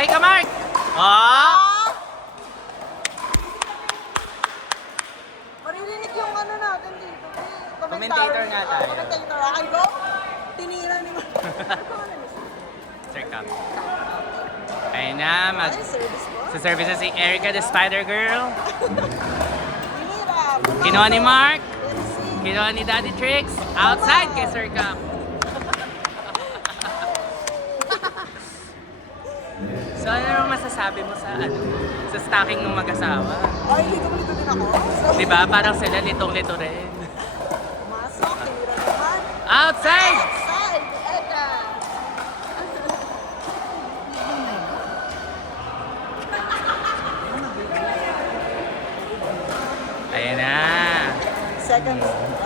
Patay ka, Mark! Oh! Maririnig yung ano natin dito. Commentator nga tayo. Commentator. Okay, go. Tinira ni Mark. Sir Cap. Ayun na, Ay, service mo. sa service na si Erica the Spider Girl. Tinira. Kinuha ni Mark. Merci. Kinuha ni Daddy Tricks. Outside kay Sir Cap. So ano naman masasabi mo sa sa stocking ng mag-asawa? Ay, lito-lito din ako. So, Diba? Parang sila litong-lito rin. Masok, tinira naman. Outside! Outside, Eka. Ayan na. Second service.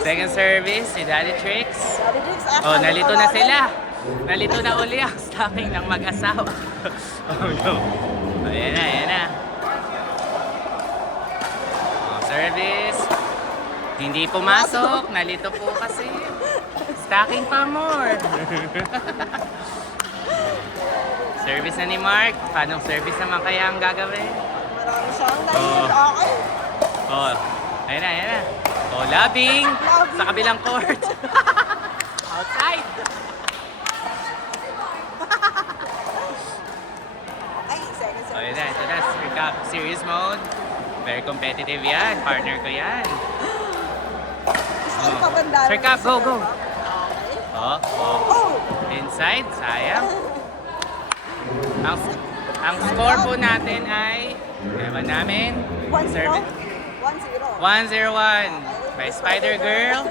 Second service, si Daddy Tricks. Daddy Dix, Oh, nalito na sila. Nalito na uli ang stocking ng mag-asawa. Oh no. Ayan na, ayan na. Oh, service. Hindi pumasok. Nalito po kasi. Stocking pa more. Service na ni Mark. Paano service naman kaya ang gagawin? Marami siyang nahihil. Okay. Oh, ayan na, ayan na. Oh, labing. Sa kabilang court. Outside. Ay, second Oh, yun service. na. Ito na. Sir Cap, serious mode. Very competitive yan. Partner ko yan. Saan pa banda? Sir Cap, go, go. Okay. Oh, oh. Oh! Inside. Sayang. Ang score po natin ay, ewan namin, 1-0? service. 1-0. 1-0-1 by Spider Girl.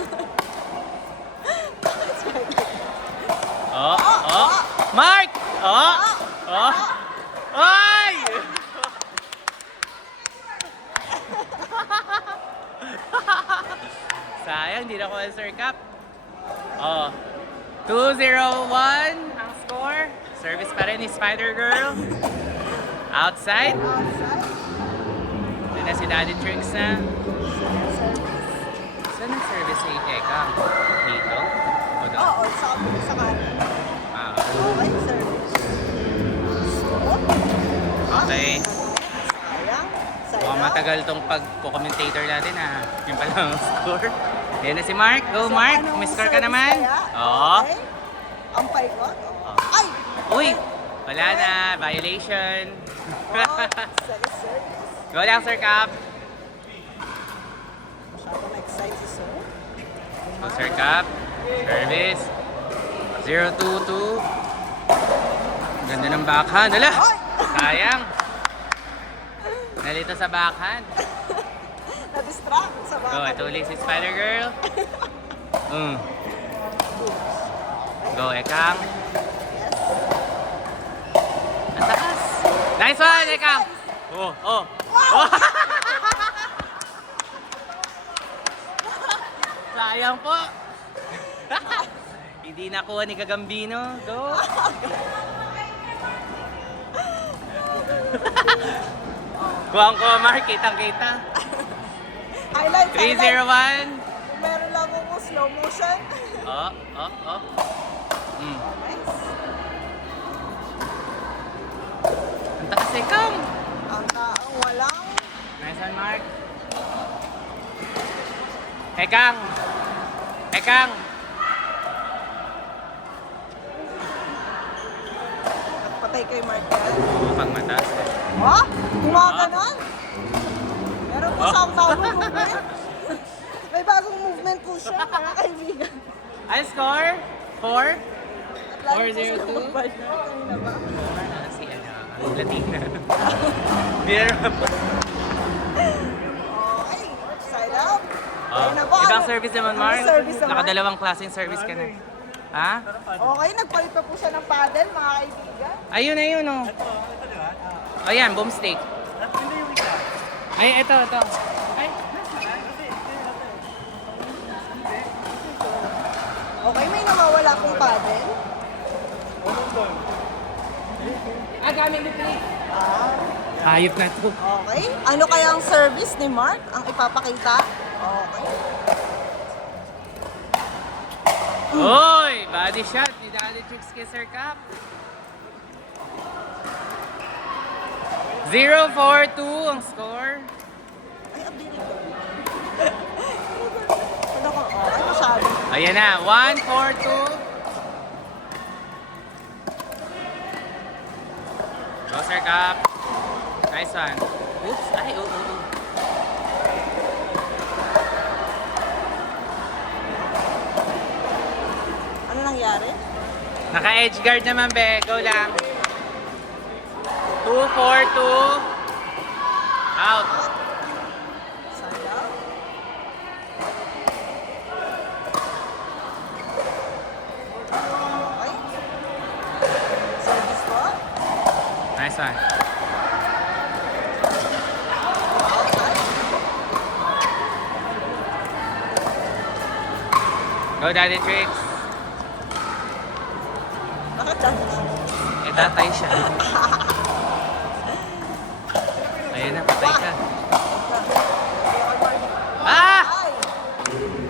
Oh, oh. Mark! Oh! Oh! Oy! Sayang, hindi na ko Sir Cap. Oh. 2-0-1 ang score. Service pa rin ni Spider Girl. Outside. Ito na si Daddy Tricks na. Saan ang service si Eka? Dito? O doon? Oo, sa kanan. Ah, Okay, service. okay. Sayang. Mukhang matagal tong pag-commentator natin ah. Yung pala ang score. Yan na si Mark. Go Mark. May score ka naman. Oo. Okay. Ampay ko. Oh. Ay! Uy! Wala na. Violation. Second service. Go lang Sir Cap. Masyado na-excite si Sir. Go Sir Cap. Service. 0-2-2. Ganda ng backhand. Hala! Ay! Sayang. Nalito sa backhand. Na-distract sa Go, baka. ito ulit si Spider Girl. Go, Ekang. Ang taas. Nice one, Ekang. Oh, oh. Oh. Sayang po. Hindi nakuha ni Gagambino. Go. Kuwang-kuwa, Mark. Kitang-kita. Highlight, 3-0-1. Meron lang mo slow motion. Oh, oh, oh. Nice. Ang taas, Ekang. Ang taong walang Nice one, Mark. Ekang! Ekang! patay kay Mark yan. Pang mata. Ha? Gumaganon? Meron po siyang bagong movement. May bagong movement po siya, mga kaibigan. Ay, score? 4? At lagi po 4-0-2. siya magbanyo. Kanina ba? Si Latina. Bira po. Okay, side up. Ayun na po, Ibang ano? service naman, Ano Mark. service naman? Nakadalawang klaseng service ka na. Ha? Okay, nagpalit pa po siya ng paddle, mga kaibigan. Ayun, ayun, oh. Ayan, boomstick. Ay, ito. Ay, Okay, may nawawala pong paddle. gamit ni Play. Hayop na to. Okay. Ano kaya ang service ni Mark ang ipapakita? Okay. Hoy! Body shot ni Daddy Tricks kay Sir Cap. 0-4-2 ang score. Ay, ability. Ano ko? Oh, ay, masyado. Ayan na, 1-4-2. Go, Sir Cap. Nice one. Oops, ay, oo. Ano nangyari? Naka-edge guard naman, be. Go lang. 2-4-2. Out. Sayang. Okay. Service ko. Nice one. Outside. Go, Daddy Tricks. Bakit dyan? Eh, tatay siya. Ayan na, patay ka. Ah! Ay!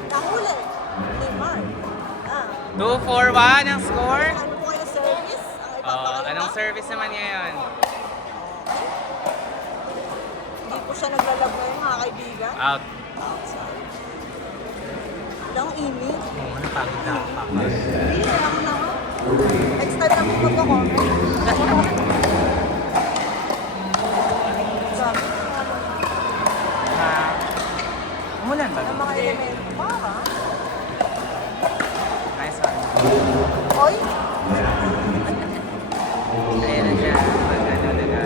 Nahuli. Neymar. Ah. 2-4-1 ang score. Ano po kayo service? Ang ipapakita? Anong service naman ngayon? Hindi po siya naglalab ngayon, mga kaibigan. Out. Outside. Ilang inning. Oo, napagod na ako. Hindi, ako na nga. Next time na po magko-comment. Sabi ko nga lang, Umulan ba? ang mga elemento para. Nice one. Oy! Ayan na siya. Magano na.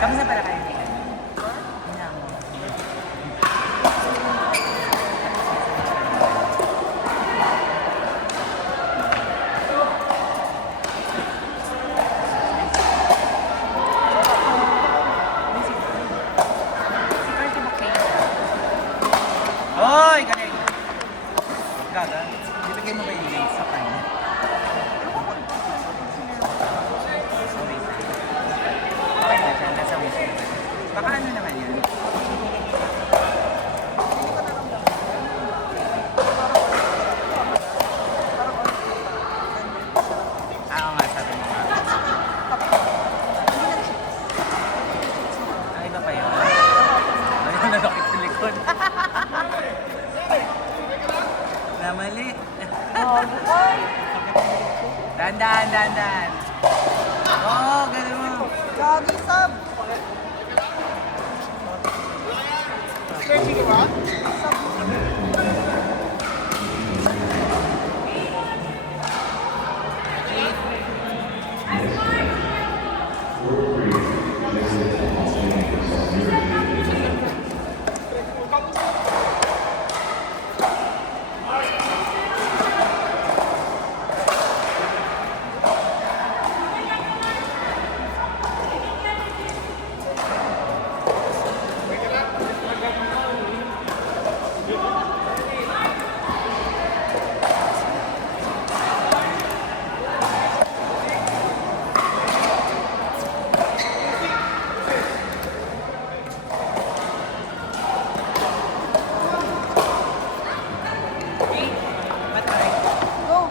Kamusta pala kayo ni Ano? Hoy, galing! Gaga, bibigay mo ba yung link sa kanya? Okay na siya, nasa wish mo. Baka ano naman yun? Oo nga, sabi mo nga. Ang iba pa yun. Ayun, nalakit sa likod. Namali. Oy! Dandan. Oo, ganun mo. Gagi sub! Go!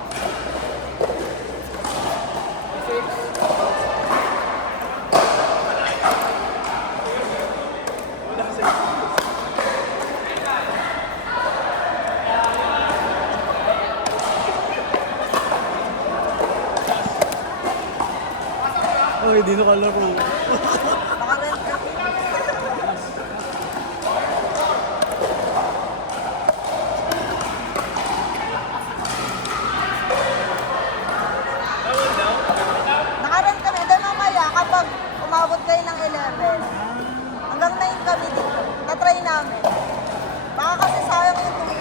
Ay, di nakalaro. Nakarent ka. Nakarent kami. Then mamaya, kapag umabot kayo ng 11, hanggang 9 kami dito. Na-try namin. Baka kasi sayang yung tubig.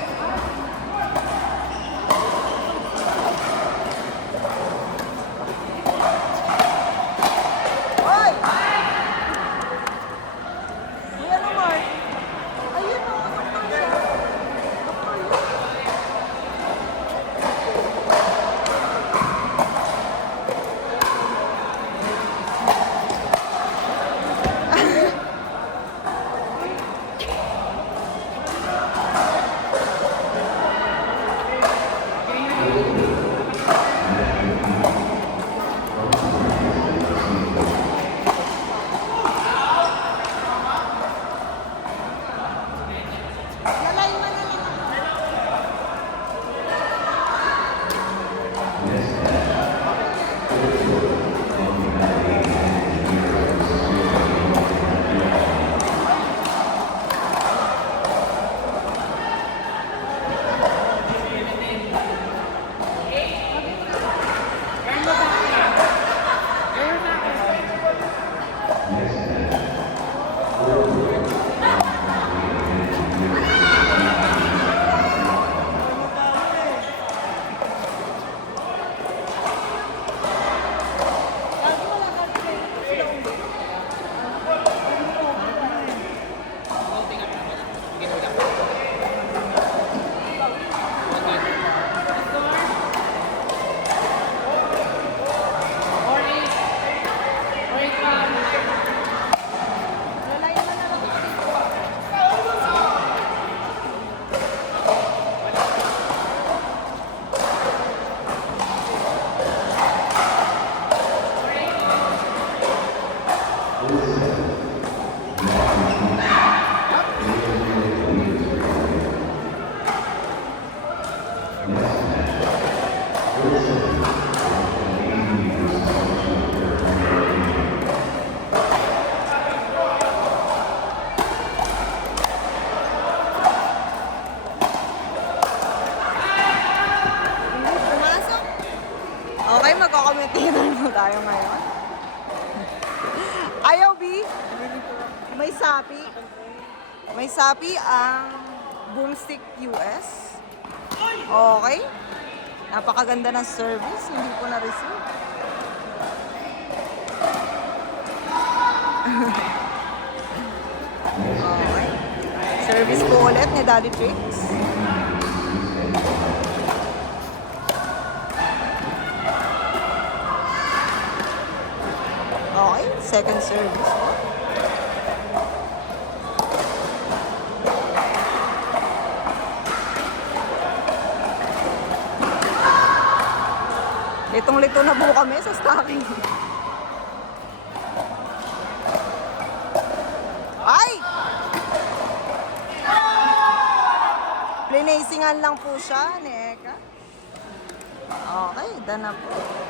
tayo ngayon. Ayaw, B. May sapi. May sapi ang Boomstick US. Okay. Napakaganda ng service. Hindi ko na-receive. Okay. Service po ulit ni Daddy Trix. Okay, second service po. Litong-lito na po kami sa stocking. Ay! Plinacingan lang po siya ni Eka. Okay, done na po.